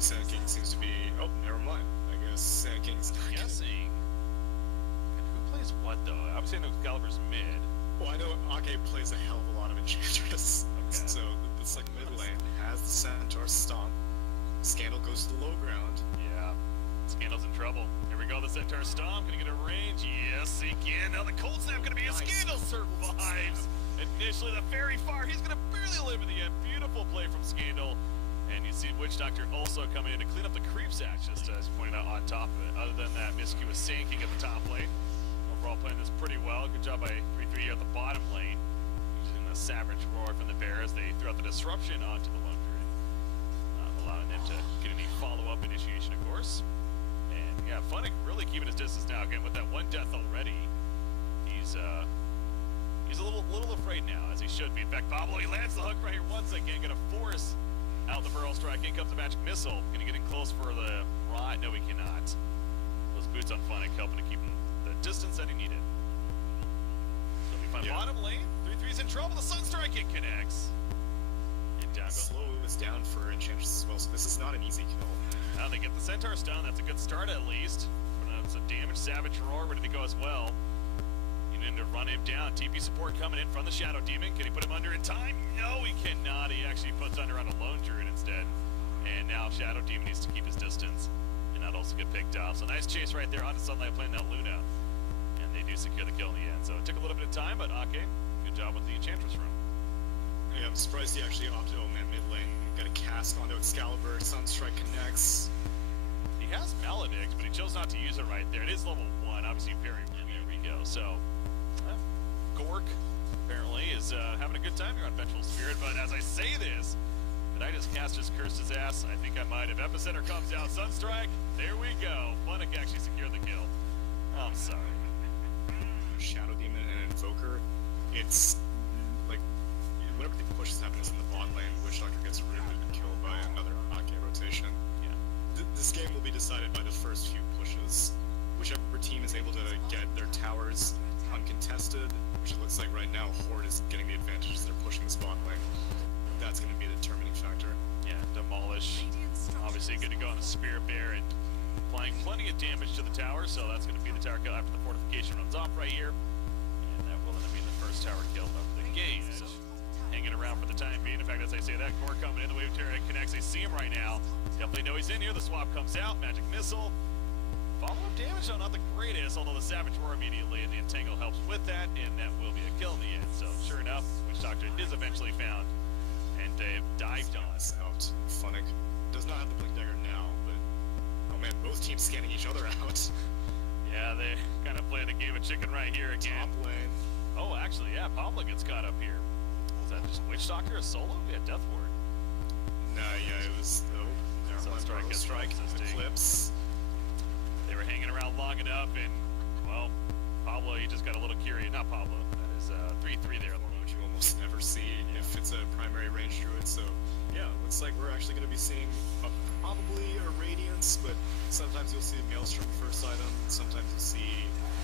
Sand King seems to be... Oh, never mind. I guess Sand King's not guessing. And who plays what, though? Obviously, I know Excalibur's mid. Well, I know Ake plays a hell of a lot of Enchantress. Okay. So, it's like mid lane has the Centaur Stomp. Scandal goes to the low ground. Yeah. Scandal's in trouble. Here we go, the Centaur Stomp. Gonna get a range. Yes, he can. Now the Cold Snap gonna be a Scandal survives. Initially, the Fairy Fire. He's gonna barely live in the end. Beautiful play from Scandal. And you see Witch Doctor also coming in to clean up the creep sacks, just as pointed out on top of it. Other than that, Miscue was Sand King at the top lane. Overall playing this pretty well. Good job by 3-3 here at the bottom lane. Using the Savage Roar from the Bears. They threw out the Disruption onto the Lone Druid. Allowing them to get any follow-up initiation, of course. And yeah, Funnick really keeping his distance now. Again, with that one death already, he's a little afraid now, as he should be. In fact, Pablo, he lands the hook right here once again. Gonna force out the Burrow Strike. In comes the Magic Missile. Gonna get in close for the rod. No, he cannot. Those boots on Funnick helping to keep him the distance that he needed. So we find bottom lane. 3-3's in trouble. The Sunstrike, it connects. And down goes Slow is down for Enchantress as well, so this is not an easy kill. Now they get the Centaur stun. That's a good start at least. Putting up some damage. Savage Roar ready to go as well. You need to run him down. TP support coming in from the Shadow Demon. Can he put him under in time? No, he cannot. He actually puts under on a Lone Druid instead. And now Shadow Demon needs to keep his distance. And that also get picked off. So nice chase right there onto Sunlight playing that Luna. And they do secure the kill in the end. So it took a little bit of time, but Ake, good job with the Enchantress run. Yeah, I'm surprised he actually opted. Oh man, mid lane. Got a cast onto Excalibur. Sunstrike connects. He has Maledicts, but he chose not to use it right there. It is level 1, obviously very. And there we go. So, Gork apparently is having a good time here on Vengeful Spirit. But as I say this, did I just cast his cursed his ass? I think I might have. Epicenter comes out. Sunstrike. There we go. Funnick actually secured the kill. I'm sorry. Shadow Demon and Invoker. It's like whenever the pushes happen is in the bot lane, Witch Doctor gets rooted and killed by another Ake rotation. Yeah. This game will be decided by the first few pushes. Whichever team is able to get their towers uncontested, which it looks like right now Horde is getting the advantage as they're pushing the spot lane. That's going to be the determining factor. Yeah, demolish. Obviously good to go on a Spirit Bear and applying plenty of damage to the tower, so that's going to be the tower kill after the fortification runs off right here. And that will end up being the first tower kill of the game. So hanging around for the time being. In fact, as I say that, Core coming in, the Wave Terror connects. They see him right now. Definitely know he's in here. The swap comes out. Magic Missile. Follow-up damage, though, not the greatest, although the Savage Roar immediately, and the Entangle helps with that, and that will be a kill in the end. So, sure enough, Witch Doctor is eventually found, and they've dived on. Out. Funnick does not have the Blink Dagger now, but oh man, both teams scanning each other out. Yeah, they kind of playing the game of chicken right here again. Top lane. Oh, actually, yeah, Pablo gets caught up here. Was that just Witch Doctor, a solo? Yeah, Death Ward. Nah, yeah, it was. Oh, Sunstrike gets Strike, resisting. Eclipse. They were hanging around long enough, and, well, Pablo, he just got a little curious. Not Pablo, that is 3-3 there. Which you almost never see if it's a primary range druid, so yeah, looks like we're actually going to be seeing probably a Radiance, but sometimes you'll see Maelstrom first item, sometimes you'll see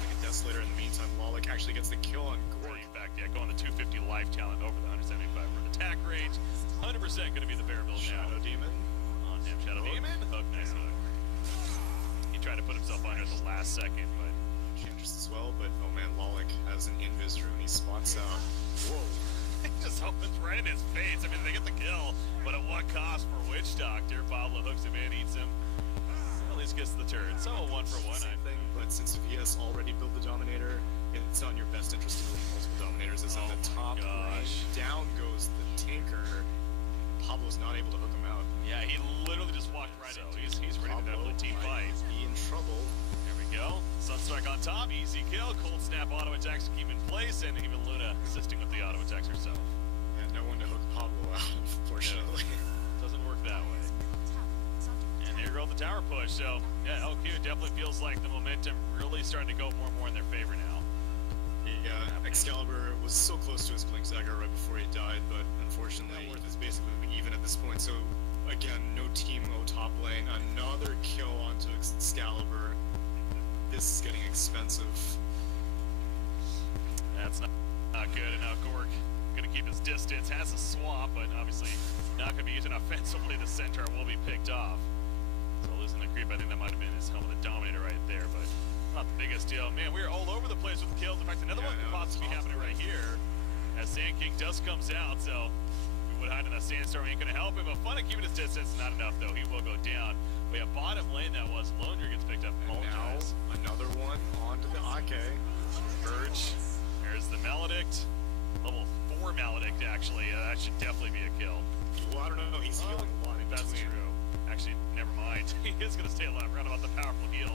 like a Desolator. In the meantime, Lawlick actually gets the kill on Gork. In fact, yeah, going the 250 life talent over the 175 for an attack range. 100% going to be the bear build now. Shadow Demon. On him, Shadow Demon. Hook, nice hook. He tried to put himself under at the last second, but Enchantress as well, but oh man, Lawlick has an Invis rune, he spots out. Whoa. It just opens right in his face. I mean, they get the kill, but at what cost for Witch Doctor? Pablo hooks him in, eats him. At least gets the turn. So a 1-for-1, I think. But since VS already built the Dominator, it's not in your best interest to build multiple Dominators. It's on the top lane. Down goes the Tinker. Pablo's not able to hook him out. Yeah, he literally just walked right into it. He's ready to definitely team fight. Be in trouble. There we go. Sunstrike on top, easy kill. Cold Snap auto attacks to keep in place, and even Luna assisting with the auto attacks herself. And no one to hook Pablo out, unfortunately. Doesn't work that way. And here goes the tower push. So yeah, LQ definitely feels like the momentum really starting to go more and more in their favor now. Yeah, Excalibur was so close to his Blink Dagger right before he died, but unfortunately, net worth is basically even at this point. So again, no Team O top lane. Another kill onto Excalibur. This is getting expensive. That's not good. And now Gork gonna keep his distance. Has a swap, but obviously not gonna be using offensively. The Centaur will be picked off. losing the creep. I think that might have been his helmet, the Dominator right there, but not the biggest deal. Man, we're all over the place with the kills. In fact, another one could possibly be happening right here as Sand King just comes out, so we would hide in that Sandstorm ain't gonna help him. But fun at keeping his distance, not enough though. He will go down. We have bottom lane that was. Londrew gets picked up. And now another one onto the Ake. Urge. There's the Maledict. Level 4 Maledict, actually. That should definitely be a kill. Well, I don't know. He's healing a lot in That's between. true. Actually, never mind. He is going to stay alive. Forgot about the powerful heal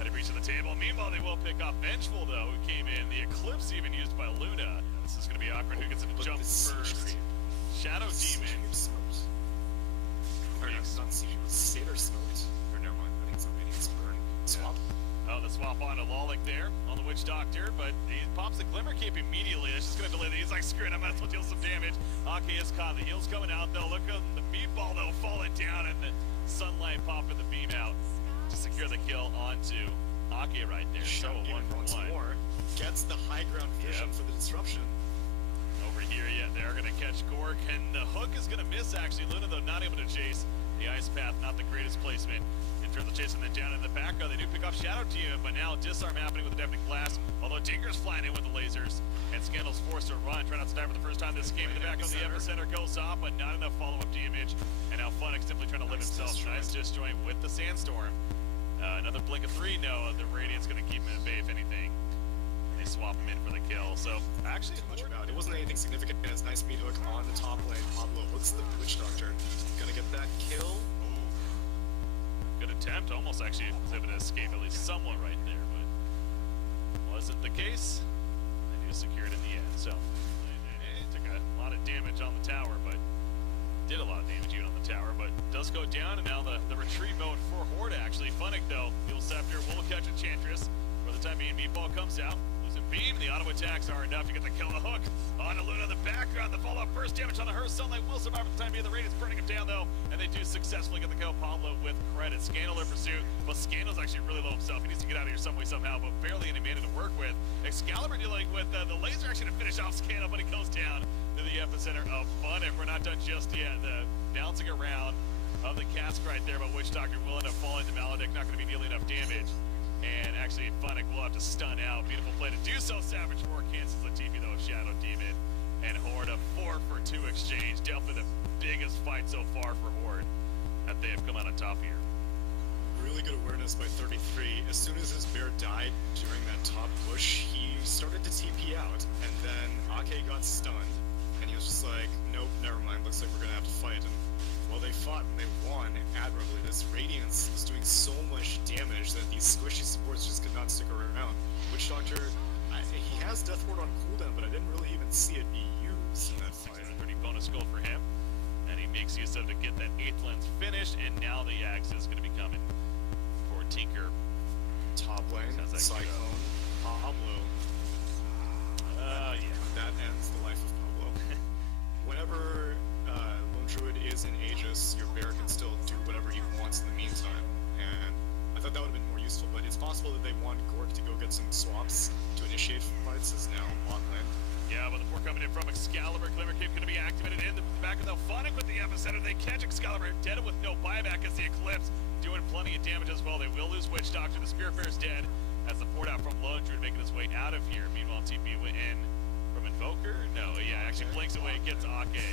at a breach of the table. Meanwhile, they will pick off Vengeful, though, who came in. The Eclipse even used by Luna. This is going to be awkward. Who gets him to jump first? Shadow Demon. Or no, it's not Siege. It was Satyr Smoked. Or never mind. I think it's a Radiance Burn. Swap. Oh, the swap on to Lolic there on the Witch Doctor, but he pops the Glimmer Cape immediately. That's just going to delay the. He's like, screw it, I might as well deal some damage. Ake is caught. The heal's coming out, though. Look at the meatball, though, falling down, and the sunlight popping the beam out to secure the kill onto Ake right there. So a 1-for-1. More. Gets the high ground vision for the disruption. Over here, yeah, they're going to catch Gork, and the hook is going to miss, actually. Luna, though, not able to chase. The Ice Path, not the greatest placement in terms of chasing them down in the background. They do pick off Shadow Demon, but now disarm happening with the Deafening Blast, although Dinger's flying in with the lasers, and Scandal's forced to run. Try not to die for the first time this game. In the back of the Epicenter goes off, but not enough follow-up damage, and now Funnick simply trying to live himself. Nice disjoint with the Sandstorm. Another blink of 3, no, the Radiant's going to keep him at bay, if anything. They swap him in for the kill, so actually much about it wasn't anything significant. It's nice meat hook on the top lane. Pablo hooks the Witch Doctor. Gonna get that kill. Good attempt, almost actually was able to escape at least somewhat right there, but wasn't the case. They do secure it in the end, so it took a lot of damage on the tower, but did a lot of damage even on the tower, but does go down, and now the retreat mode for Horde actually. Funnick though, Fuel Scepter will catch Enchantress. For the time being, Meatball comes out. Beam, the auto attacks are enough to get the kill. The hook on Luna in the background. The follow-up burst damage on the her. Sunlight will survive for the time being. The Radiant's burning him down, though, and they do successfully get the kill. Pablo with credit. Scandal in pursuit, but Scandal's actually really low himself. He needs to get out of here some way, somehow, but barely any mana to work with. Excalibur dealing with the laser actually to finish off Scandal, but he goes down to the epicenter of fun, and we're not done just yet. The bouncing around of the cask right there, but Witch Doctor will end up falling to Maledict. Not going to be dealing enough damage. And actually, Funnick will have to stun out. Beautiful play to do so. Savage 4 cancels the TP, though, of Shadow Demon. And Horde, a 4-for-2 exchange. Definitely the biggest fight so far for Horde that they have come out on top here. Really good awareness by 33. As soon as his bear died during that top push, he started to TP out. And then Ake got stunned. And he was just like, nope, never mind. Looks like we're going to have to fight. And well, they fought and they won admirably. This Radiance was doing so much damage that these squishy supports just could not stick around. Witch Doctor, he has Death Ward on cooldown, but I didn't really even see it be used in that fight. 30 bonus gold for him, and he makes use of it to get that 8th lens finished, and now the axe is going to be coming for Tinker. Top lane, Cyclone, Pablo. Yeah. That ends the life of Pablo. Whenever Lone Druid is in Aegis, your bear can still do whatever he wants in the meantime. And I thought that would have been more useful, but it's possible that they want Gork to go get some swaps to initiate fights as now bot lane. Yeah, but the port coming in from Excalibur. Glimmer Cape going to be activated in the back of the Funnick with the Epicenter. They catch Excalibur dead with no buyback as the Eclipse doing plenty of damage as well. They will lose Witch Doctor. The Spearfair's dead as the port out from Lone Druid making his way out of here. Meanwhile, TP went in from Invoker. No, yeah, actually blinks away, gets Ake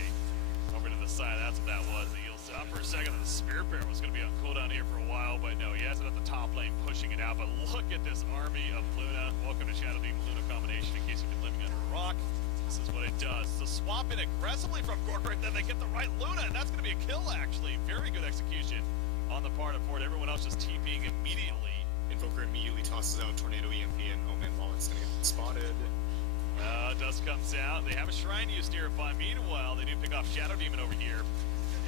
over to the side. That's what that was. You'll stop for a second. The Spearfair was going to be on cooldown here for a while, but no, he has it at the top lane pushing it out. But look at this army of Luna. Welcome to Shadow Demon Luna combination in case you've been living under a rock. This is what it does. So swap in aggressively from Gork right then. They get the right Luna, and that's going to be a kill, actually. Very good execution on the part of Horde. Everyone else just TPing immediately. Invoker immediately tosses out Tornado EMP, and oh man, Lawless going to get spotted. Dust comes out. They have a shrine used nearby. Meanwhile, they do pick off Shadow Demon over here,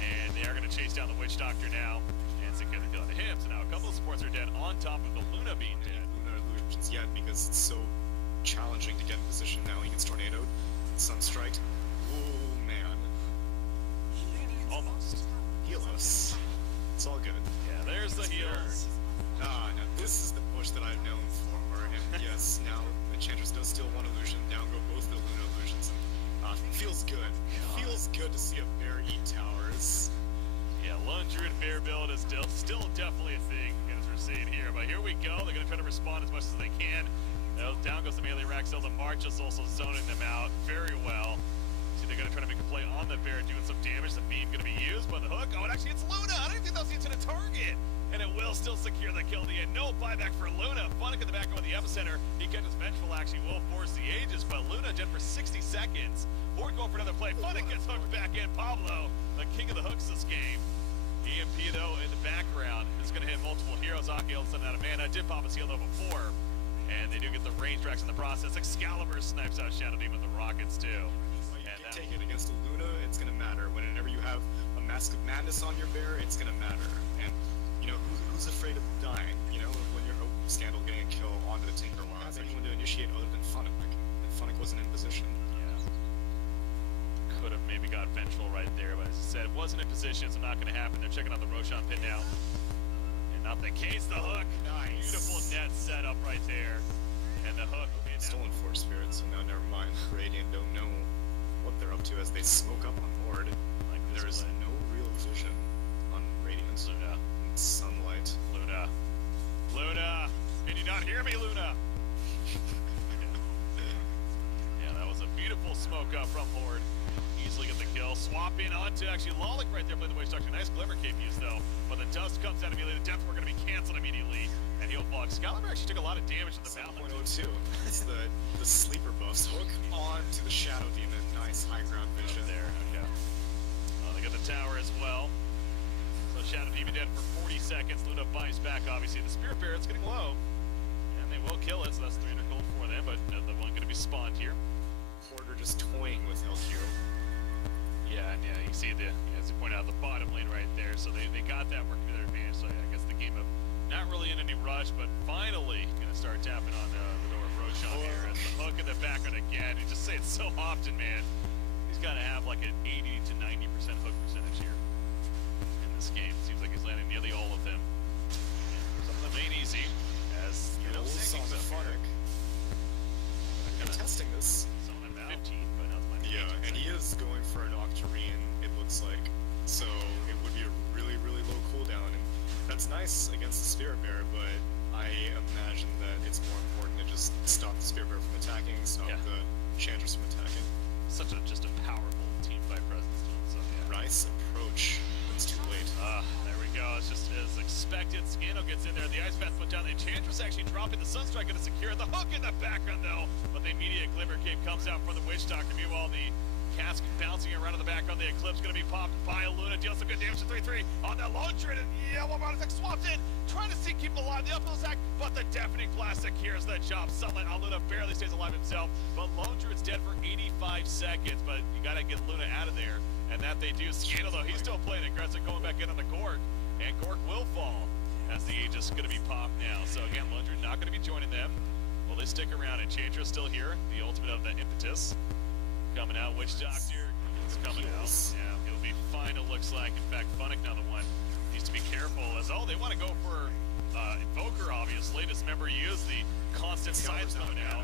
and they are going to chase down the Witch Doctor now and secure the kill to him. So now a couple of supports are dead on top of the Luna being dead. Luna illusions yet because it's so challenging to get in position now. He gets tornadoed, Sunstrike. Ooh man, Almost. Heal us. It's all good. Yeah, there's the heals. Now this is the push that I've known for, and yes, now Enchantress does steal one illusion, down go both the Luna illusions, and feels good. Feels good to see a bear eat towers. Yeah, Lone Druid bear build is still definitely a thing. but here we go. They're going to try to respond as much as they can. Down goes the melee Raxel. The March is also zoning them out very well. See, they're going to try to make a play on the bear, doing some damage. The beam going to be used by the hook. Oh, and actually it's Luna. I don't even think that was the intended target. And it will still secure the kill. The end. No buyback for Luna. Funnick in the back of the epicenter. He catches Vengeful, actually will force the Aegis, but Luna dead for 60 seconds. Horde going for another play. Funnick gets hooked back in. Pablo, the king of the hooks this game. EMP though in the background is going to hit multiple heroes. Aki sending out a mana. Did pop a seal though before. And they do get the range tracks in the process. Excalibur snipes out Shadow Demon with the rockets too. Well, you can take it against Luna, it's going to matter. Whenever you have a Mask of Madness on your bear, it's going to matter. And, you know, who's afraid of dying? You know, when you're Scandal getting a kill onto the Tinker One. Has anyone to initiate other than Funnick? And Funnick wasn't in position. Yeah. Could have maybe got Vengeful right there, but as I said, it wasn't in position, so not going to happen. They're checking out the Roshan pin now. Not the case, the hook. Nice. Beautiful net setup right there. And the hook. Stolen Force Spirit, so now never mind. Radiant don't know what they're up to as they smoke up on Horde. Like there is no real vision on Radiant. Luna. Sunlight. Luna. Luna! Can you not hear me, Luna? Yeah, that was a beautiful smoke up from Horde. Easily get the kill. Swap in onto actually Lolik right there, playing the Witch Doctor. Nice Glimmer Cape use though. But the dust comes out immediately. The death were going to be cancelled immediately. And he'll block. Excalibur actually took a lot of damage to the battle. 7.02. It's the sleeper buffs. Hook on to the Shadow Demon. Nice high ground vision. There, okay. They got the tower as well. So Shadow Demon dead for 40 seconds. Luna buys back, obviously. The Spirit Bear, it's getting low. And they will kill it, so that's 300 gold for them. But the one going to be spawned here. Horde just toying with LQ. Yeah, and yeah, you see as you point out, the bottom lane right there. So they got that working to their advantage. So yeah, I guess the game of not really in any rush, but finally going to start tapping on the door of Roshan here. As the hook in the background again. You just say it so often, man. He's got to have like an 80 to 90% hook percentage here in this game. Seems like he's landing nearly all of them. Some of them ain't easy, as you know, Funnick. Testing this. 15, but now it's my and he is going for an Octarine, it looks like. So it would be a really, really low cooldown, and that's nice against the Spirit Bear, but I imagine that it's more important to just stop the Spirit Bear from attacking, stop the Enchantress from attacking. Such just a powerful team fight presence to him, so yeah. Nice approach, but it's too late. There we go, it's just as expected. Scandal gets in there, the Ice Path put down, the Enchantress actually dropping, the Sunstrike gonna secure the hook in the background though, but the immediate Glimmer Cape comes out for the Witch Doctor. Meanwhile, the Cask bouncing around in the background, the Eclipse gonna be popped by Luna, deals some good damage to 3-3 on that launcher, and Yellow Monolith swaps in, trying to keep him alive, the uphill attack, but the deafening blast secures the job. Sunlight on Luna barely stays alive himself, but Lone Druid's dead for 85 seconds, but you gotta get Luna out of there, and that they do. Scandal though, he's still playing aggressive, going back in on the Gork, and Gork will fall, as the Aegis is gonna be popped now. So again, Lone Druid not gonna be joining them. Will they stick around? Enchantress still here, the ultimate of the impetus. Coming out, Witch Doctor is coming out. Yeah, he'll be fine, it looks like. In fact, Funnick now the one needs to be careful as, they want to go for Invoker, obviously. Dismember, he is the constant side throw now.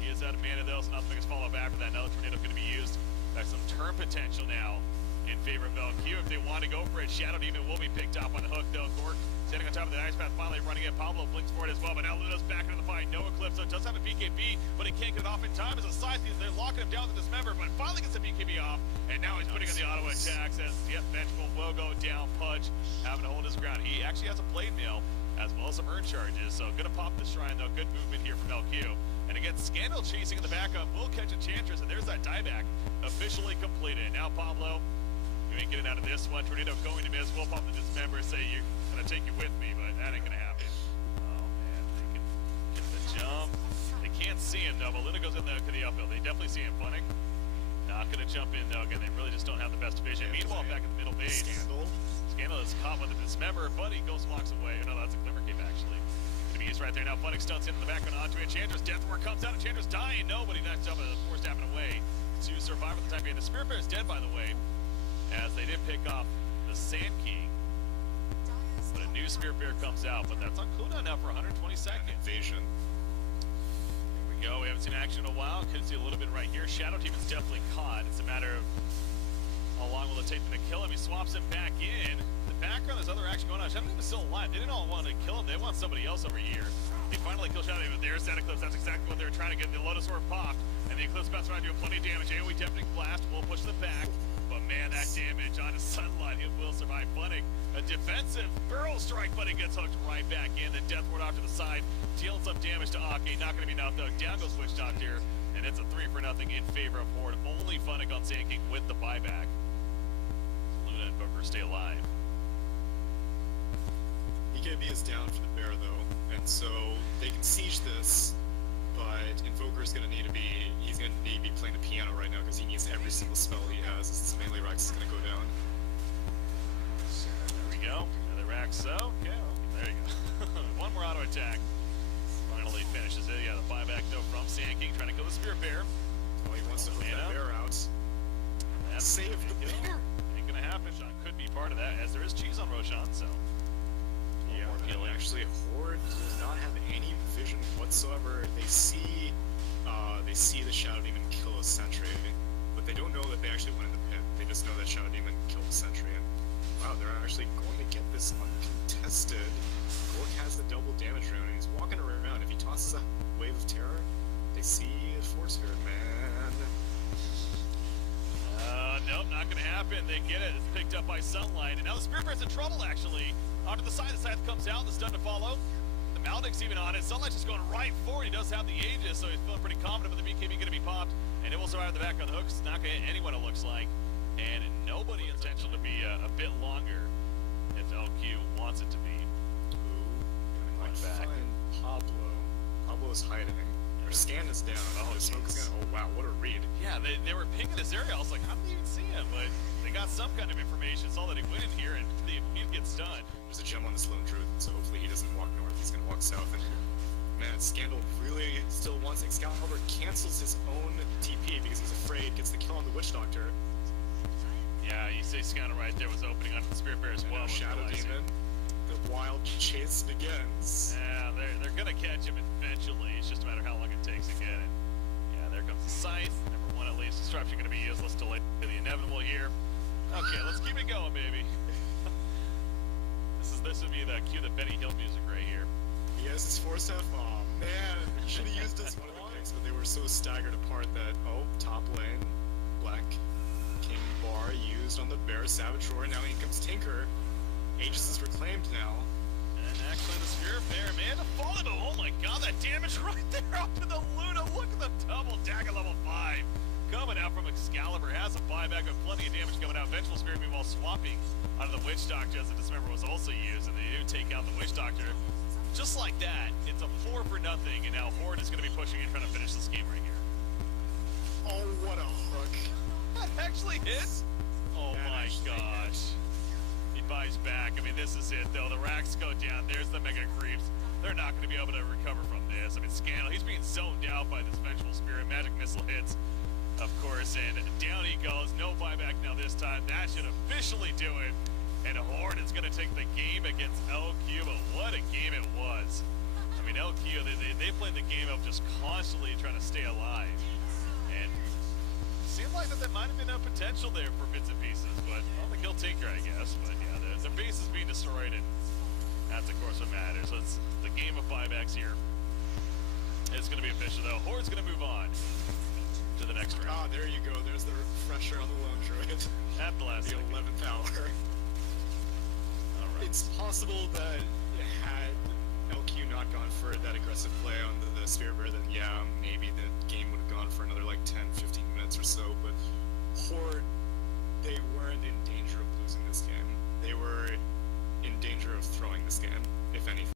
He is out of mana though, so not the biggest follow-up after that. Another tornado going to be used. That's some turn potential now in favor of LQ. If they want to go for it, Shadow Demon will be picked up on the hook though. Gork standing on top of the Ice Path, finally running it. Pablo blinks for it as well, but now Luna's back into the fight. No Eclipse, so it does have a BKB, but he can't get it off in time as a side piece. They're locking him down with the Dismember, but finally gets the BKB off, and now he's putting in the auto attacks as, Vengeful will go down. Pudge having to hold his ground. He actually has a blade mail as well as some urn charges, so gonna pop the shrine though. Good movement here from LQ. And again, Scandal chasing in the backup will catch Enchantress, and there's that dieback officially completed. Now Pablo, you ain't getting out of this one. Tornado going to miss. We'll pop the Dismember, say you're gonna take you with me, but that ain't gonna happen. Oh man, they can get the jump. They can't see him though, but Luna goes in to the uphill. They definitely see him. Funnick not gonna jump in though. Again, they really just don't have the best vision. Meanwhile, back in the middle base, Scandal is caught with the Dismember, but he goes walks away. No, that's a Glimmer Cape actually. Gonna be used right there now. Funnick stunts in the background onto Enchantress. Deathward comes out. Enchantress dying. Nobody knocks up, forced tapping away to survive at the time being. The Spirit Bear is dead, by the way, as they did pick off the Sand King. But a new Spirit Bear comes out, but that's on cooldown now for 120 seconds. Invasion. Here we go. We haven't seen action in a while. Could see a little bit right here. Shadow Demon is definitely caught. It's a matter of how long will it take them to kill him. He swaps him back in. The the background, there's other action going on. Shadow Demon is still alive. They didn't all want to kill him. They want somebody else over here. They finally kill Shadow Demon. There's that Eclipse. That's exactly what they were trying to get. The Lotus Orb popped, and the Eclipse bouncing around doing plenty of damage. AoE Deafening Blast will push them back. But man, that damage on his Sunlight, it will survive. Bunning, a defensive Burrow Strike, but it gets hooked right back in. The Death Ward off to the side, dealing some damage to Ake. Not going to be knocked out. Down goes Witch Doctor, and it's a 3-0 in favor of Horde. Only Funnick on Sand King with the buyback. Luna and Booker stay alive. EKB is down for the bear though, and so they can siege this, but Invoker's gonna need to be, he's gonna need to be playing the piano right now because he needs every single spell he has as this melee Rex is gonna go down. So, there we go, another Raxo, okay, well, there you go. One more auto attack, finally finishes it. Yeah, the buyback though from Sand King, trying to kill the Spirit Bear. Oh, he wants to put that bear out. Save the bear! Ain't gonna happen. Roshan could be part of that, as there is cheese on Roshan, so. Yeah, and actually, Horde does not have any vision whatsoever. They see the Shadow Demon kill a sentry, but they don't know that they actually went in the pit. They just know that Shadow Demon killed the sentry, and wow, they're actually going to get this uncontested. Gork has the double damage rune, and he's walking around. If he tosses a wave of terror, they see a Force Spirit, man. Nope, not gonna happen. They get it. It's picked up by Sunlight, and now the Spirit Bear's in trouble, actually. Onto the side, the Scythe comes out, the stun to follow. The Maldic's even on it. Sunlight's just going right forward. He does have the Aegis, so he's feeling pretty confident with the BKB going to be popped, and it will survive the back on the hooks. It's not going to hit anyone, it looks like. And nobody has potential to be a bit longer if LQ wants it to be. Ooh, might find Pablo. Pablo's hiding. Their scan is down. Oh, the smoke is down. Oh, wow, what a read. Yeah, they were pinging this area. I was like, how did they even see him? But they got some kind of information. Saw that he went in here, and he gets stunned. There's a gem on this Lone Truth, so hopefully he doesn't walk north. He's going to walk south. And man, Scandal really still wants Excalibur cancels his own TP because he's afraid, gets the kill on the Witch Doctor. Yeah, you see Scandal right there was opening onto the Spirit Bear as well. Shadow Demon. The wild chase begins. Yeah, they're gonna catch him eventually. It's just a matter of how long it takes to get it. Yeah, there comes the Scythe. Number 1 at least. Disruption gonna be useless to delay the inevitable here. Okay, let's keep it going, baby. This would be the cue the Benny Hill music right here. He has his Force F. Aw, man, he should have used this one of the picks, but they were so staggered apart that top lane, Black King Bar used on the Bear Savage Roar. Now in comes Tinker. Aegis is reclaimed now. And actually the Spirit Bear, man, to follow him. Oh my god, that damage right there up to the Luna. Look at the double dagger level 5. Coming out from Excalibur, has a buyback with plenty of damage coming out. Vengeful Spirit meanwhile swapping out of the Witch Doctor as the Dismember was also used, and they do take out the Witch Doctor. Just like that, it's a 4-0, and now Horde is going to be pushing and trying to finish this game right here. Oh, what a hook. That actually hit? Oh my gosh. He buys back. I mean, this is it, though. The racks go down. There's the Mega Creeps. They're not going to be able to recover from this. I mean, Scandal, he's being zoned out by this Vengeful Spirit. Magic Missile hits, of course, and down he goes. No buyback now this time. That should officially do it. And Horde is going to take the game against LQ, but what a game it was. I mean, LQ, they played the game up just constantly trying to stay alive. And it seemed like that might have been a potential there for bits and pieces, but, well, they killed Tinker, I guess. But, yeah, the base is being destroyed, and that's, of course, what matters. So it's the game of buybacks here. It's going to be official, though. Horde's going to move on to the next round. Ah, there you go. There's the refresher on the Lone Druid. At the last the 11th hour. It's possible that had LQ not gone for that aggressive play on the Spirit Bear, then yeah, maybe the game would have gone for another like 10,